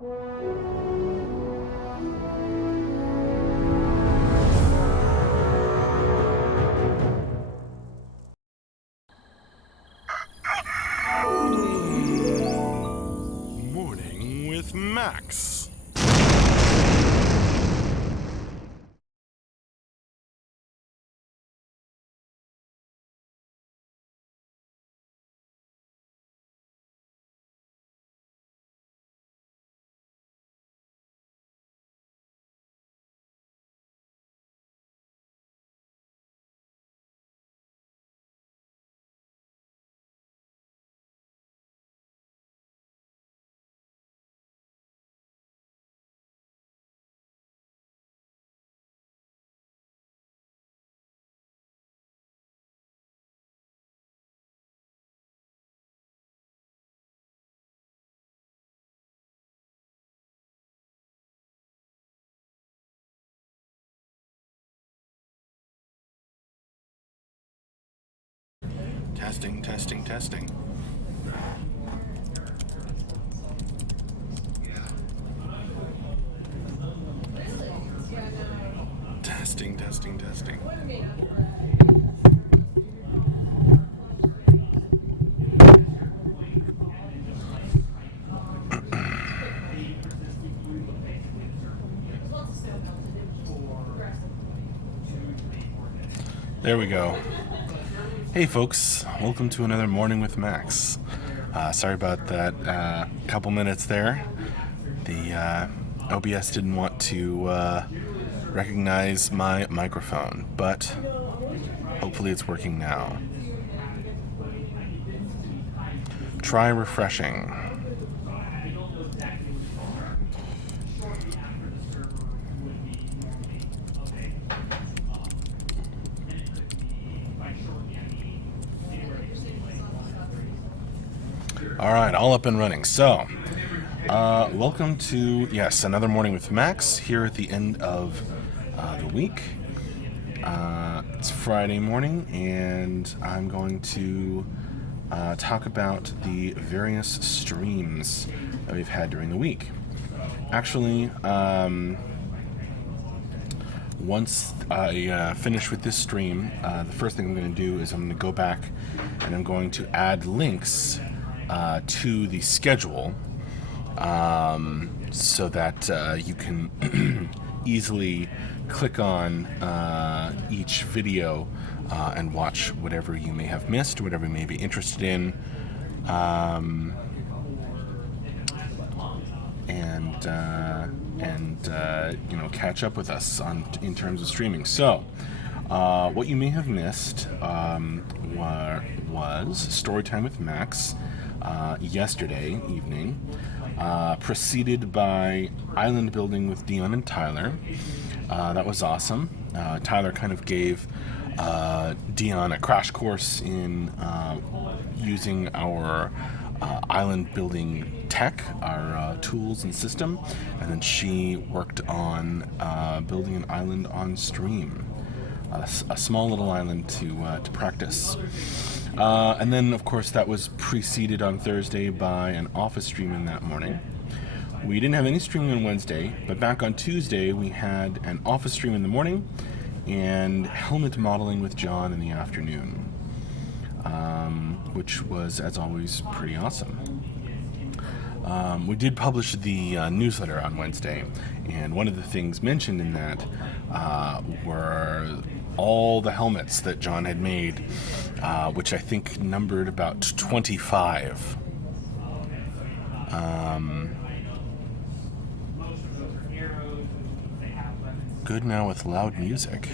Morning with Max. Testing, testing, testing. Testing, testing, testing. There we go. Hey folks, welcome to another Morning with Max. Sorry about that couple minutes there. The OBS didn't want to recognize my microphone, but hopefully it's working now. Try refreshing. All right, all up and running. So, welcome to, yes, another Morning with Max here at the end of the week. It's Friday morning, and I'm going to talk about the various streams that we've had during the week. Actually, once I finish with this stream, the first thing I'm going to do is I'm going to go back and I'm going to add links to the schedule so that you can easily click on each video and watch whatever you may have missed, whatever you may be interested in, and catch up with us in terms of streaming. So, what you may have missed was Storytime with Max yesterday evening, preceded by Island Building with Dion and Tyler. That was awesome. Tyler kind of gave Dion a crash course in using our island building tech, our tools and system, and then she worked on building an island on stream, a small little island to practice. And then, of course, that was preceded on Thursday by an office streaming that morning. We didn't have any streaming on Wednesday, but back on Tuesday we had an office stream in the morning and helmet modeling with John in the afternoon, which was, as always, pretty awesome. We did publish the newsletter on Wednesday, and one of the things mentioned in that were all the helmets that John had made, which I think numbered about 25. Good now with loud music.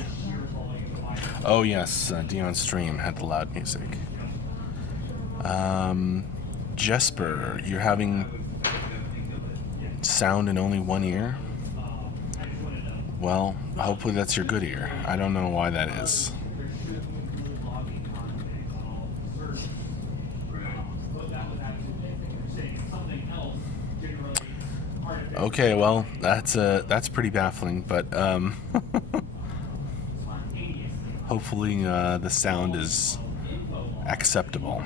Oh yes, Dion's stream had the loud music. Jesper, you're having sound in only one ear? Well, hopefully that's your good ear. I don't know why that is. Okay, well, that's pretty baffling, but hopefully the sound is acceptable.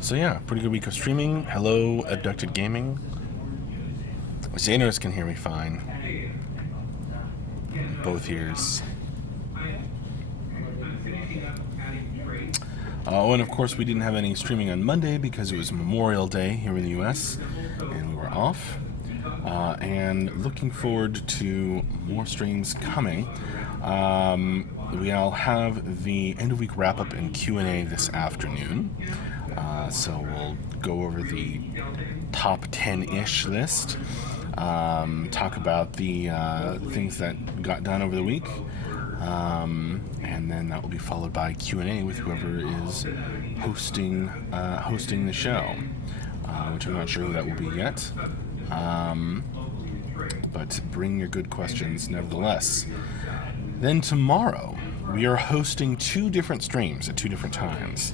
So yeah, pretty good week of streaming. Hello, Abducted Gaming. Xanos can hear me fine. Both ears. And of course we didn't have any streaming on Monday because it was Memorial Day here in the US and we were off. And looking forward to more streams coming. We'll have the end of week wrap up and Q&A this afternoon. So we'll go over the top 10-ish list, talk about the things that got done over the week, and then that will be followed by Q&A with whoever is hosting the show, which I'm not sure who that will be yet. But bring your good questions nevertheless. Then tomorrow, we are hosting 2 different streams at 2 different times.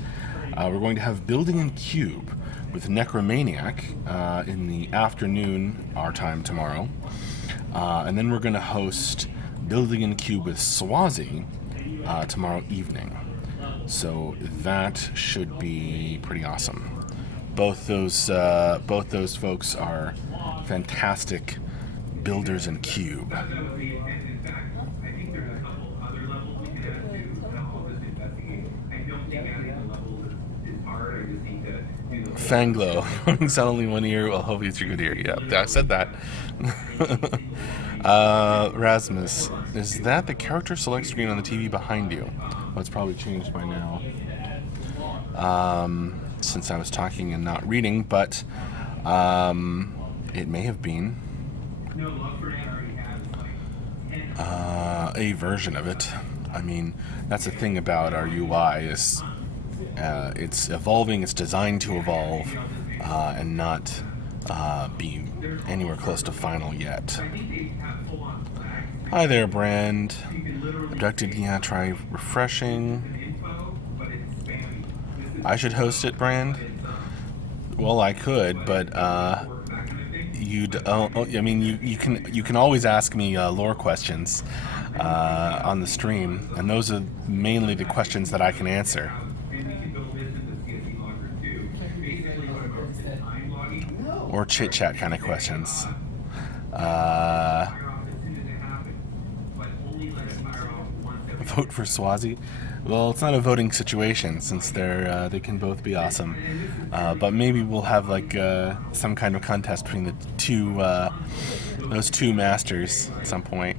We're going to have Building in Cube with Necromaniac in the afternoon, our time tomorrow. And then we're going to host Building in Cube with Swazi tomorrow evening. So that should be pretty awesome. Both those folks are fantastic builders in Cube. Fanglo, sound only one ear. Well, hopefully it's your good ear. Yeah, I said that. Rasmus, is that the character select screen on the TV behind you? Well, it's probably changed by now. Since I was talking and not reading, but it may have been a version of it. I mean, that's the thing about our UI is it's evolving, it's designed to evolve, and not be anywhere close to final yet. Hi there, Brand. Abducted, yeah, try refreshing. I should host it, Brand? Well, I could, but you can always ask me lore questions on the stream, and those are mainly the questions that I can answer. Or chit-chat kind of questions. Vote for Swazi? Well, it's not a voting situation since they can both be awesome. But maybe we'll have like some kind of contest between the those two masters at some point.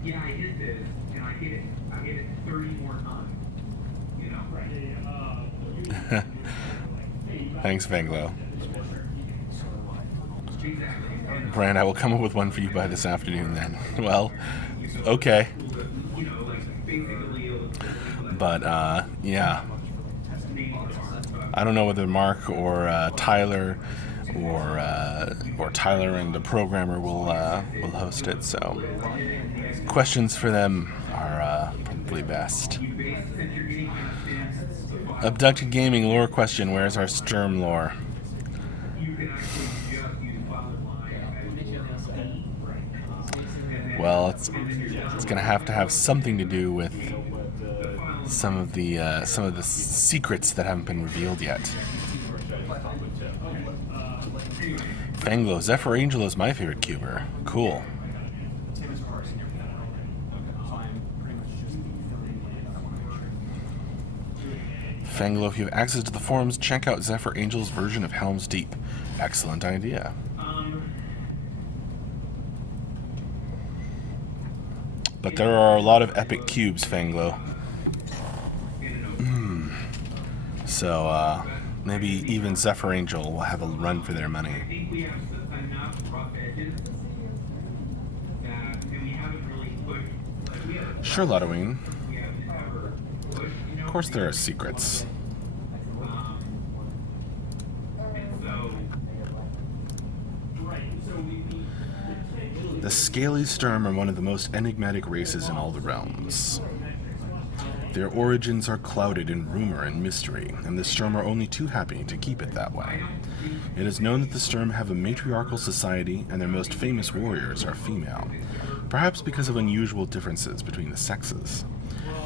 Thanks, Vanglo. Brian, I will come up with one for you by this afternoon then. Well, okay. But, yeah. I don't know whether Mark or Tyler or Tyler and the programmer will host it, so questions for them are probably best. Abducted Gaming lore question, where's our Sturm lore? Well, it's going to have something to do with some of the secrets that haven't been revealed yet. Fanglo, Zephyr Angel is my favorite cuber. Cool. Fanglo, if you have access to the forums, check out Zephyr Angel's version of Helm's Deep. Excellent idea. But there are a lot of epic cubes, Fanglo. So, maybe even Zephyr Angel will have a run for their money. Sure, Lottoing. Of course there are secrets. The Scaly Sturm are one of the most enigmatic races in all the realms. Their origins are clouded in rumor and mystery, and the Sturm are only too happy to keep it that way. It is known that the Sturm have a matriarchal society, and their most famous warriors are female, perhaps because of unusual differences between the sexes.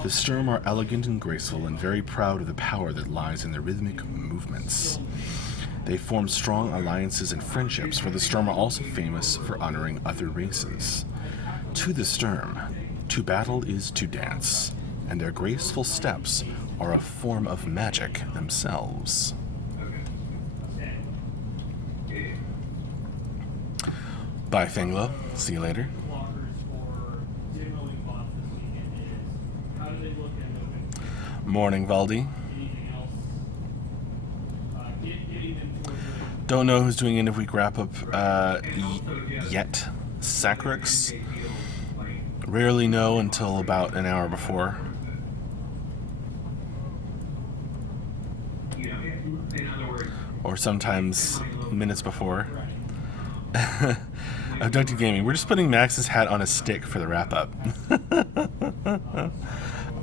The Sturm are elegant and graceful and very proud of the power that lies in their rhythmic movements. They form strong alliances and friendships, for the Sturm are also famous for honoring other races. To the Sturm, to battle is to dance, and their graceful steps are a form of magic themselves. Bye, Fanglo. See you later. Morning, Valdi. Don't know who's doing end of week wrap up yet. Sacrix. Rarely know until about an hour before. Or sometimes minutes before. Abducted Gaming. We're just putting Max's hat on a stick for the wrap up.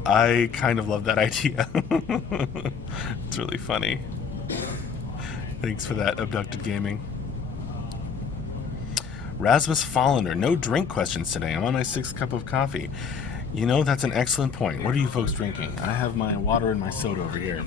I kind of love that idea. It's really funny. Thanks for that, Abducted Gaming. Rasmus Follender. No drink questions today. I'm on my 6th cup of coffee. You know, that's an excellent point. What are you folks drinking? I have my water and my soda over here.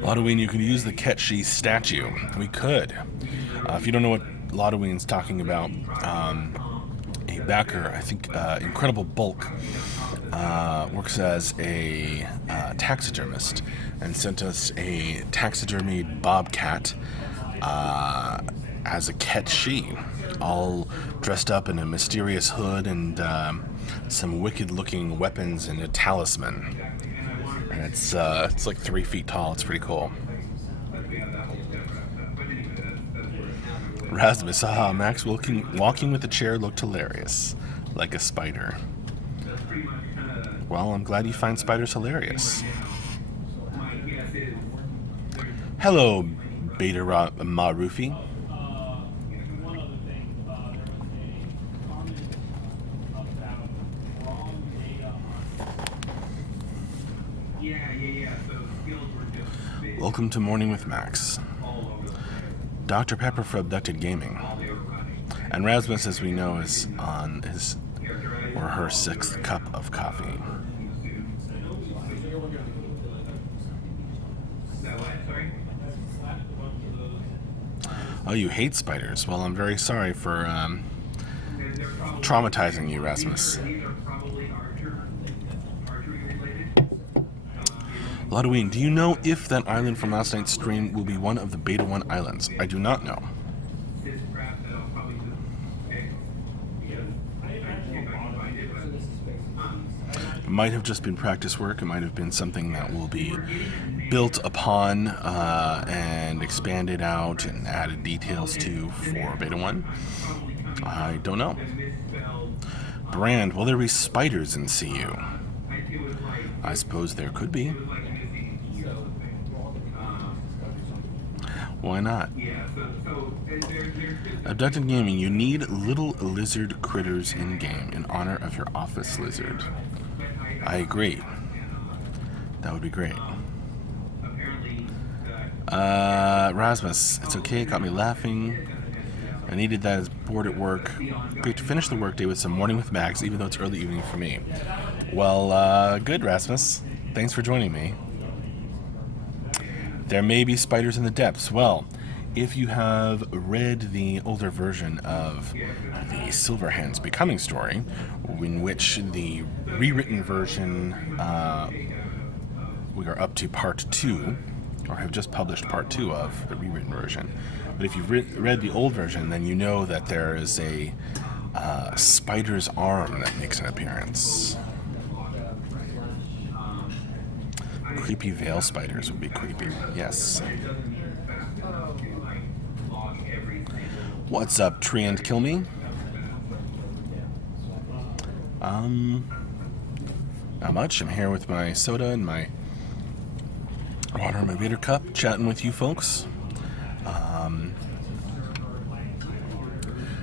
Lodoween, you can use the Ketchi statue. We could. If you don't know what Lodoween's talking about, a backer, I think Incredible Bulk, works as a taxidermist and sent us a taxidermied bobcat as a Ketchi, all dressed up in a mysterious hood and some wicked-looking weapons and a talisman. And it's like 3 feet tall. It's pretty cool. Rasmus, haha, Max walking with the chair looked hilarious. Like a spider. Well, I'm glad you find spiders hilarious. Hello, Beta Marufi. Welcome to Morning with Max. Dr. Pepper for Abducted Gaming. And Rasmus, as we know, is on his or her 6th cup of coffee. Oh, you hate spiders? Well, I'm very sorry for traumatizing you, Rasmus. Lodoween, do you know if that island from last night's stream will be one of the Beta 1 islands? I do not know. It might have just been practice work. It might have been something that will be built upon and expanded out and added details to for Beta 1. I don't know. Brand, will there be spiders in CU? I suppose there could be. Why not? Abducted Gaming, you need little lizard critters in game in honor of your office lizard. I agree. That would be great. Rasmus, it's okay, it got me laughing. I needed that as bored at work. Great to finish the workday with some Morning with Max, even though it's early evening for me. Well, good, Rasmus. Thanks for joining me. There may be spiders in the depths. Well, if you have read the older version of the Silverhands Becoming story, in which the rewritten version, we are up to part 2, or have just published part 2 of the rewritten version. But if you've read the old version, then you know that there is a spider's arm that makes an appearance. Creepy veil spiders would be creepy. Yes. What's up, Tree and Kill Me? Not much. I'm here with my soda and my water in my Vader cup, chatting with you folks.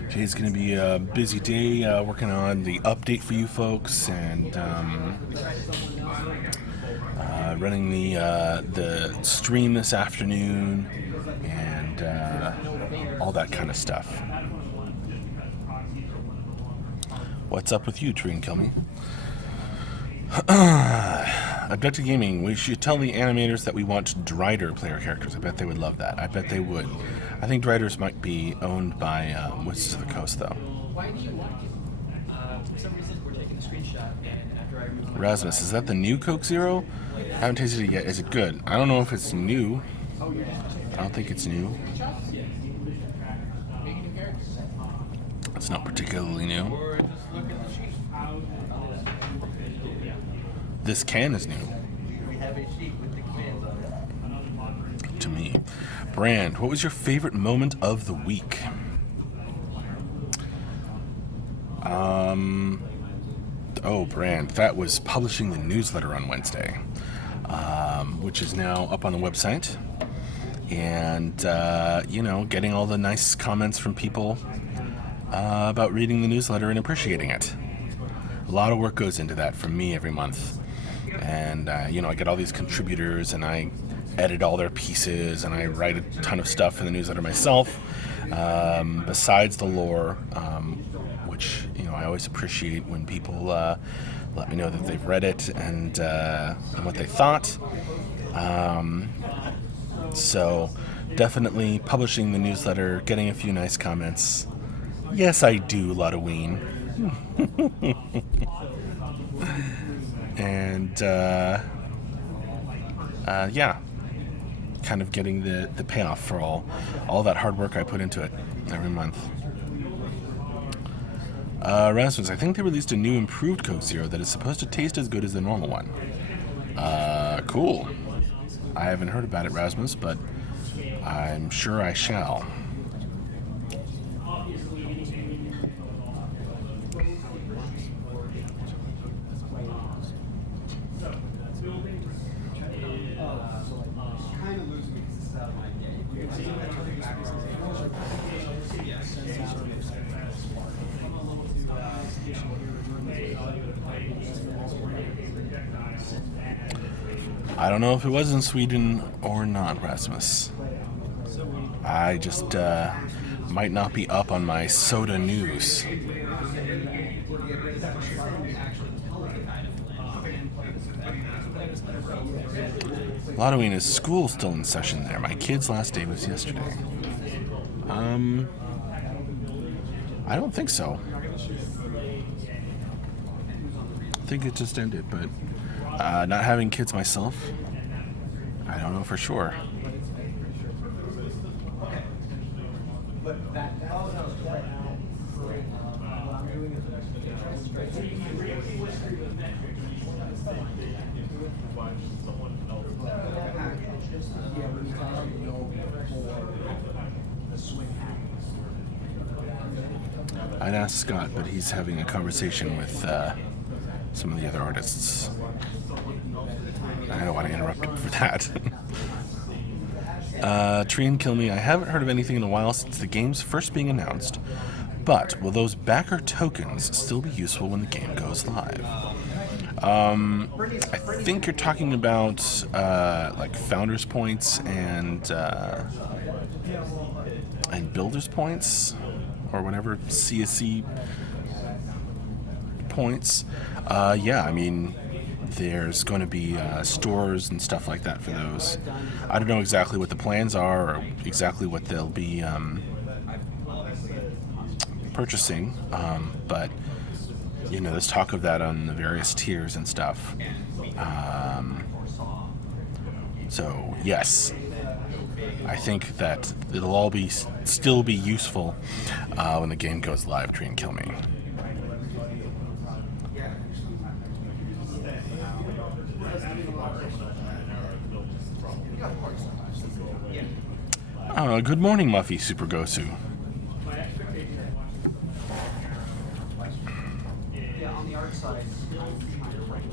If Today's going to be a busy day working on the update for you folks and running the stream this afternoon and all that kind of stuff. What's up with you, Tree and Kill Me? Abducted Gaming, we should tell the animators that we want Drider player characters. I bet they would love that. I bet they would. I think Driders might be owned by Wizards of the Coast, though. Why do you want it? For some reason, we're taking a screenshot, and after I remove Rasmus, is that the new Coke Zero? I haven't tasted it yet. Is it good? I don't know if it's new. I don't think it's new. It's not particularly new. This can is new. To me. Brand, what was your favorite moment of the week? Brand, that was publishing the newsletter on Wednesday, which is now up on the website. And, getting all the nice comments from people about reading the newsletter and appreciating it. A lot of work goes into that from me every month. And, I get all these contributors and I edit all their pieces and I write a ton of stuff in the newsletter myself, besides the lore, which, I always appreciate when people let me know that they've read it and what they thought. So definitely publishing the newsletter, getting a few nice comments. Yes, I do, Ludoween. And kind of getting the payoff for all that hard work I put into it every month. Rasmus, I think they released a new improved Coke Zero that is supposed to taste as good as the normal one. Cool. I haven't heard about it, Rasmus, but I'm sure I shall. I don't know if it was in Sweden or not, Rasmus. I just might not be up on my soda news. Ludoween, is school still in session there? My kid's last day was yesterday. I don't think so. I think it just ended, but not having kids myself, I don't know for sure. I'd ask Scott, but he's having a conversation with some of the other artists. I don't want to interrupt him for that. Tree and Kill Me, I haven't heard of anything in a while since the game's first being announced, but will those backer tokens still be useful when the game goes live? I think you're talking about like founders points and builders points, or whatever, CSC points. There's going to be stores and stuff like that for those. I don't know exactly what the plans are or exactly what they'll be purchasing, but there's talk of that on the various tiers and stuff. So yes, I think that it'll all still be useful when the game goes live. Tree and Kill Me. Good morning, Muffy Super Gosu. Yeah, on the art side, I'm trying to write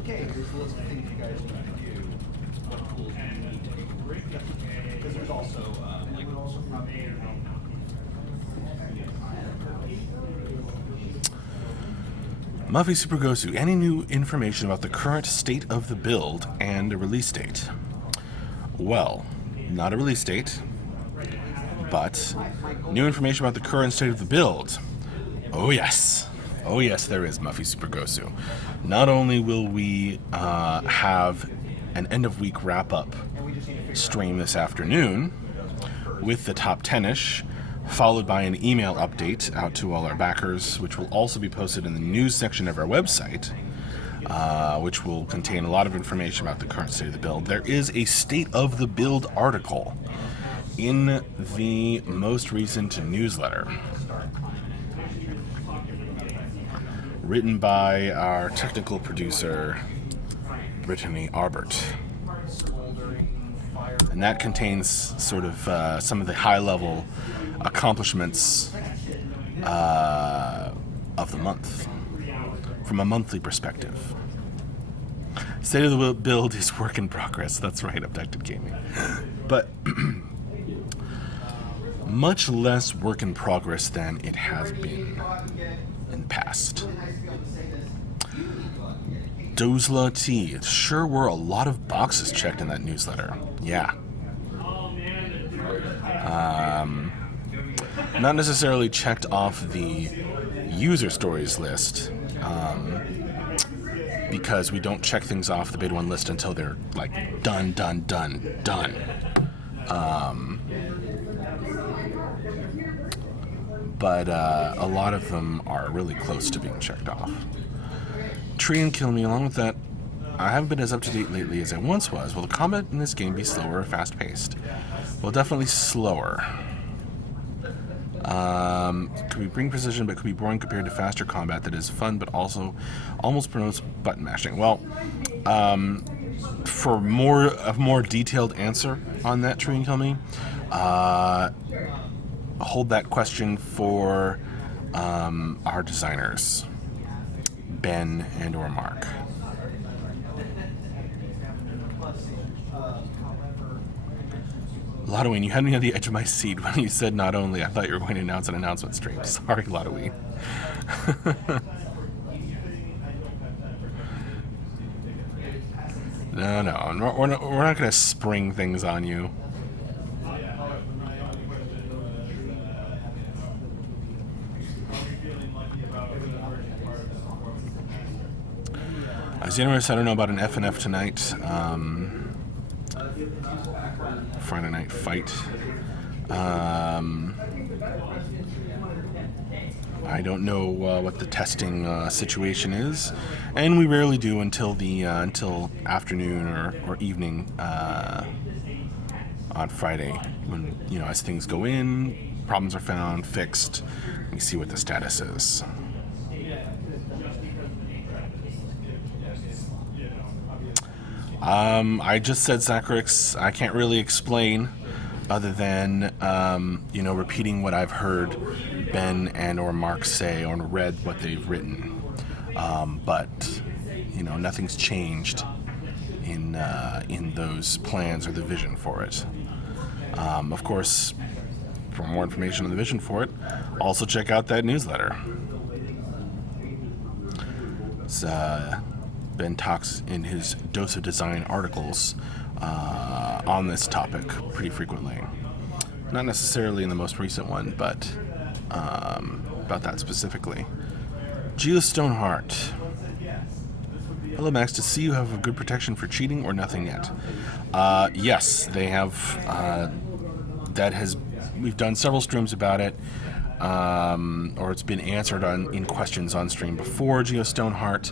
okay, here's a list of things you guys need to do. What tools do you need to do? Because there's also, Muffy Super Gosu, any new information about the current state of the build and a release date? Well, not a release date, but new information about the current state of the build. Oh yes. Oh yes, there is, Muffy Super Gosu. Not only will we have an end-of-week wrap-up stream this afternoon with the top 10-ish, followed by an email update out to all our backers, which will also be posted in the news section of our website, which will contain a lot of information about the current state of the build. There is a State of the Build article in the most recent newsletter, written by our technical producer, Brittany Arbert. And that contains sort of some of the high-level accomplishments of the month, from a monthly perspective. State of the build is work in progress. That's right, Abducted Gaming. But much less work in progress than it has been in the past. Dozla T. Sure were a lot of boxes checked in that newsletter. Yeah. Not necessarily checked off the user stories list, because we don't check things off the beta 1 list until they're like done. But a lot of them are really close to being checked off. Tree and Kill Me, along with that, I haven't been as up to date lately as I once was. Will the combat in this game be slower or fast paced? Well, definitely slower. Could be bring precision, but could be boring compared to faster combat that is fun, but also almost promotes button mashing. Well, for a more detailed answer on that, Tree and Kill Me, hold that question for our designers, Ben and or Mark. Lotoween, you had me on the edge of my seat when you said not only. I thought you were going to announce an announcement stream. Sorry, Lotoween. No. We're not going to spring things on you. Xenomorph, I don't know about an FNF tonight. Friday Night Fight. I don't know what the testing situation is, and we rarely do until afternoon or evening on Friday, when as things go in, problems are found, fixed, we see what the status is. I just said Zacharix. I can't really explain other than, repeating what I've heard Ben and or Mark say or read what they've written. But nothing's changed in those plans or the vision for it. Of course, for more information on the vision for it, also check out that newsletter. It's, Ben talks in his Dose of Design articles on this topic pretty frequently. Not necessarily in the most recent one, but about that specifically. Geostone Heart. Hello, Max. To see you have a good protection for cheating or nothing yet? Yes, they have. We've done several streams about it, or it's been answered in questions on stream before. Geostone Heart.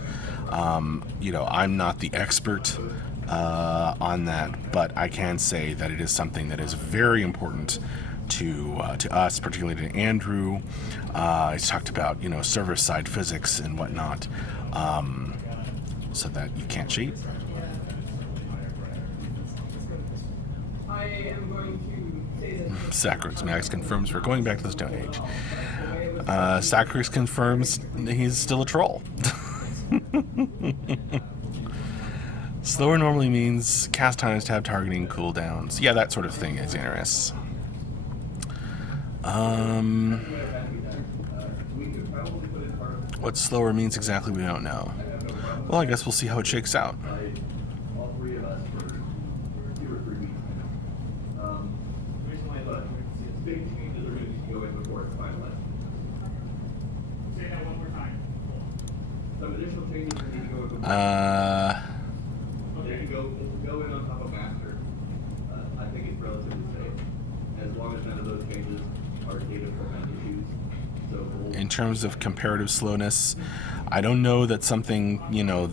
I'm not the expert on that, but I can say that it is something that is very important to us, particularly to Andrew. He's talked about server-side physics and whatnot, so that you can't cheat. Zacharix Max confirms we're going back to the Stone Age. Zacharix confirms he's still a troll. Slower normally means cast times, tab targeting, cooldowns. Yeah, that sort of thing is Xenorph. What slower means exactly, we don't know. Well, I guess we'll see how it shakes out. All three of us for 2 or 3 weeks. Recently, but big changes are going to go in before it's finalized. Say that one more time. Some additional changes are going to go in before. They can go in on top of master. I think it's relatively safe, as long as none of those changes are data format issues. So In terms of comparative slowness, I don't know that something,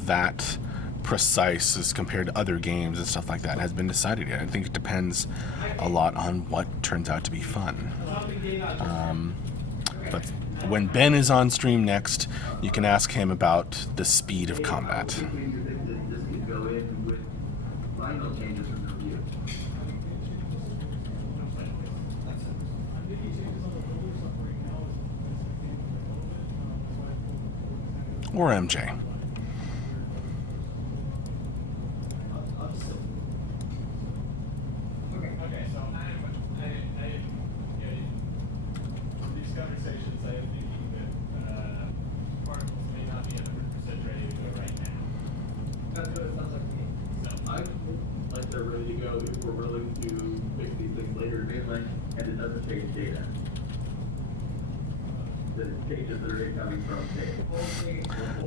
that precise as compared to other games and stuff like that has been decided yet. I think it depends a lot on what turns out to be fun. But when Ben is on stream next, you can ask him about the speed of combat. this could go in with final changes from review. Or MJ. Okay, so these conversations, I am thinking that particles may not be 100% ready to go right now. That's what it sounds like to me. So, I feel like they're ready to go if we're willing to fix these things later, mainly, and it doesn't change data. The changes that are incoming from data.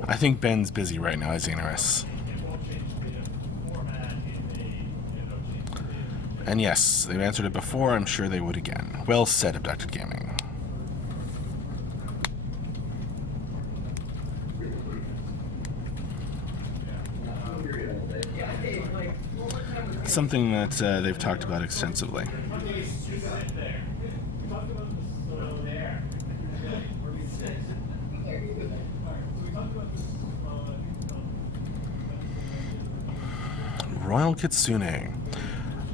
I think Ben's busy right now, Xanaris. it won't change the format it won't change the data. And yes, they've answered it before, I'm sure they would again. Well said, Abducted Gaming. Something that they've talked about extensively. Just sit there. Talk about the soil there. Where we sit. Alright, so we talked about this, Royal Kitsune,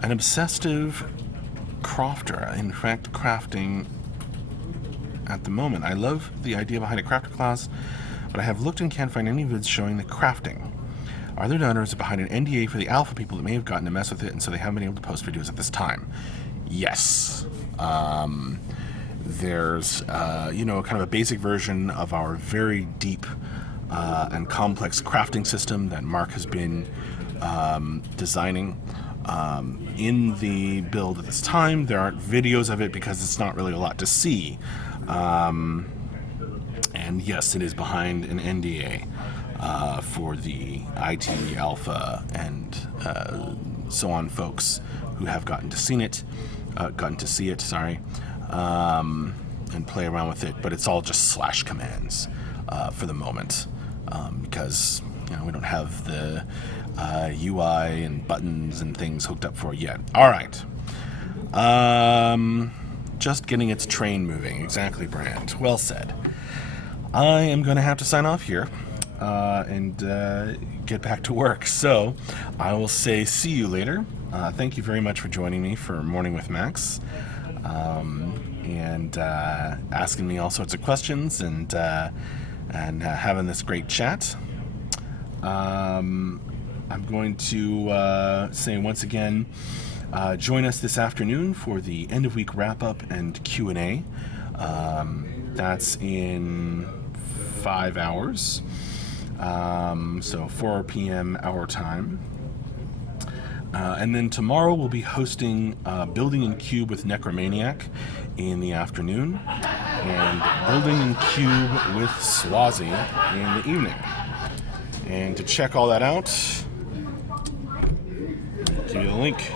an obsessive crafter, in fact, crafting at the moment. I love the idea behind a crafter class, but I have looked and can't find any vids showing the crafting. Are there donors behind an NDA for the alpha people that may have gotten to mess with it, and so they haven't been able to post videos at this time? Yes. There's, kind of a basic version of our very deep and complex crafting system that Mark has been designing. In the build at this time, there aren't videos of it because it's not really a lot to see. And yes, it is behind an NDA for the IT alpha and so on folks who have gotten to see it, and play around with it. But it's all just slash commands for the moment because we don't have the UI and buttons and things hooked up for it yet. All right. Just getting its train moving. Exactly, Brand. Well said. I am going to have to sign off here and get back to work. So I will say see you later. Thank you very much for joining me for Morning with Max and asking me all sorts of questions and having this great chat. I'm going to say once again, join us this afternoon for the end of week wrap up and Q&A. That's in 5 hours, so 4 p.m. our time. And then tomorrow we'll be hosting Building in Cube with Necromaniac in the afternoon, and Building in Cube with Swazi in the evening. And to check all that out, I'll give you the link.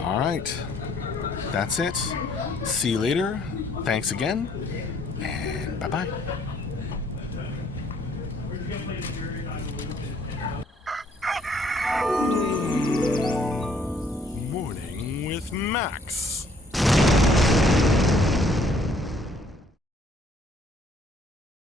All right, that's it. See you later. Thanks again, and bye-bye. Morning with Max.